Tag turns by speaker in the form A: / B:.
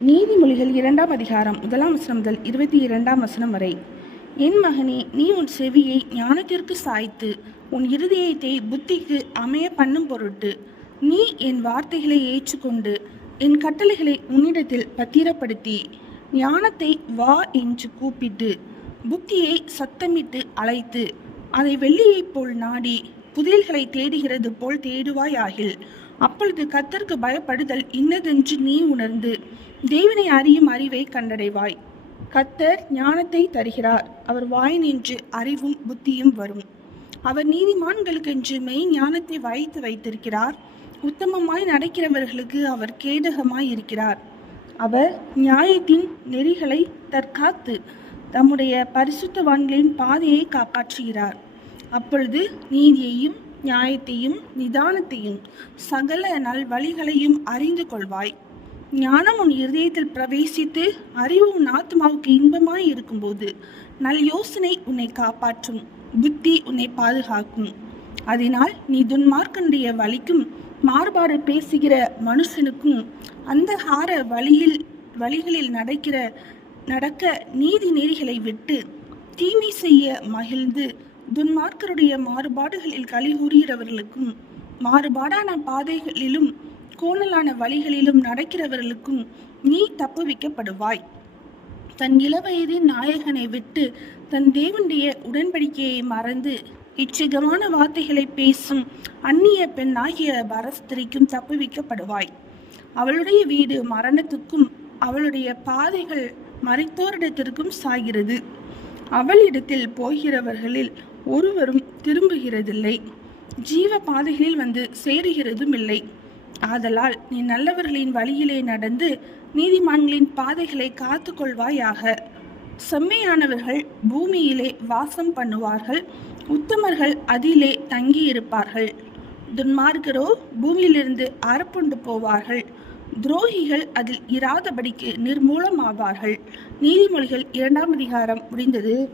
A: நீதிமொழிகள் இரண்டாம் அதிகாரம் முதலாம் வசனம் முதல் இருபத்தி இரண்டாம் வசனம் வரை. என் மகனே நீ உன் செவியை ஞானத்திற்கு சாய்த்து உன் இருதயத்தை புத்திக்கு அமைய பண்ணும் பொருட்டு நீ என் வார்த்தைகளை ஏற்றுக்கொண்டு என் கட்டளைகளை உன்னிடத்தில் பத்திரப்படுத்தி ஞானத்தை வா என்று கூப்பிட்டு புத்தியை சத்தமிட்டு அழைத்து அதை வெள்ளியைப் போல் நாடி புதையல்களை தேடுகிறது போல் தேடுவாயாகில் அப்பொழுது கத்தருக்கு பயப்படுதல் இன்னதென்று நீ உணர்ந்து தேவனை அறியும் அறிவை கண்டடைவாய். கத்தர் ஞானத்தை தருகிறார். அவர் வாய் நின்று அறிவும் புத்தியும் வரும். அவர் நீதிமான்களுக்கென்று மெய் ஞானத்தை வைத்து வைத்திருக்கிறார். உத்தமமாய் நடக்கிறவர்களுக்கு அவர் கேடகமாய் இருக்கிறார். அவர் நியாயத்தின் நெறிகளை தற்காத்து தம்முடைய பரிசுத்தவான்களின் பாதையை காப்பாற்றுகிறார். அப்பொழுது நீதியையும் நியாயத்தையும் நிதானத்தையும் சகல நல் வழிகளையும் அறிந்து கொள்வாய். ஞானம் உன் இருதயத்தில் பிரவேசித்து அறிவு உன் ஆத்மாவுக்கு இன்பமாய் இருக்கும்போது நல் யோசனை உன்னை காப்பாற்றும் புத்தி உன்னை பாதுகாக்கும். அதனால் நீ துன்மார்க்கனுடைய வழிக்கும் மாறுபாடு பேசுகிற மனுஷனுக்கும் அந்தகார வழியில் வழிகளில் நடக்கிற நடக்க நீதி நெறிகளை விட்டு தீமை செய்ய மகிழ்ந்து துன்மார்க்கருடைய மாறுபாடுகளில் கலிகூறுகிறவர்களுக்கும் மாறுபாடான பாதைகளிலும் கோணலான வழிகளிலும் நடக்கிறவர்களுக்கும் நீ தப்புவிக்கப்படுவாய். தன் இளவயதின் நாயகனை விட்டு தன் தேவனுடைய உடன்படிக்கையை மறந்து இச்சிகமான வார்த்தைகளை பேசும் அந்நிய பெண்ணாகிய பரஸ்திரிக்கும் தப்புவிக்கப்படுவாய். அவளுடைய வீடு மரணத்துக்கும் அவளுடைய பாதைகள் மறைத்தோரிடத்திற்கும் சாகிறது அவளிடத்தில் போகிறவர்களில் ஒருவரும் திரும்புகிறதில்லை. ஜீவ பாதைகளில் வந்து சேருகிறதும் இல்லை. ஆதலால் நீ நல்லவர்களின் வழியிலே நடந்து நீதிமான்களின் பாதைகளை காத்து கொள்வாயாக. செம்மையானவர்கள் பூமியிலே வாசம் பண்ணுவார்கள். உத்தமர்கள் அதிலே தங்கியிருப்பார்கள். துன்மார்க்கரோ பூமியிலிருந்து அறப்புண்டு போவார்கள். துரோகிகள் அதில் இராதபடிக்கு நிர்மூலமாவார்கள். நீதிமொழிகள் இரண்டாம் அதிகாரம் முடிந்தது.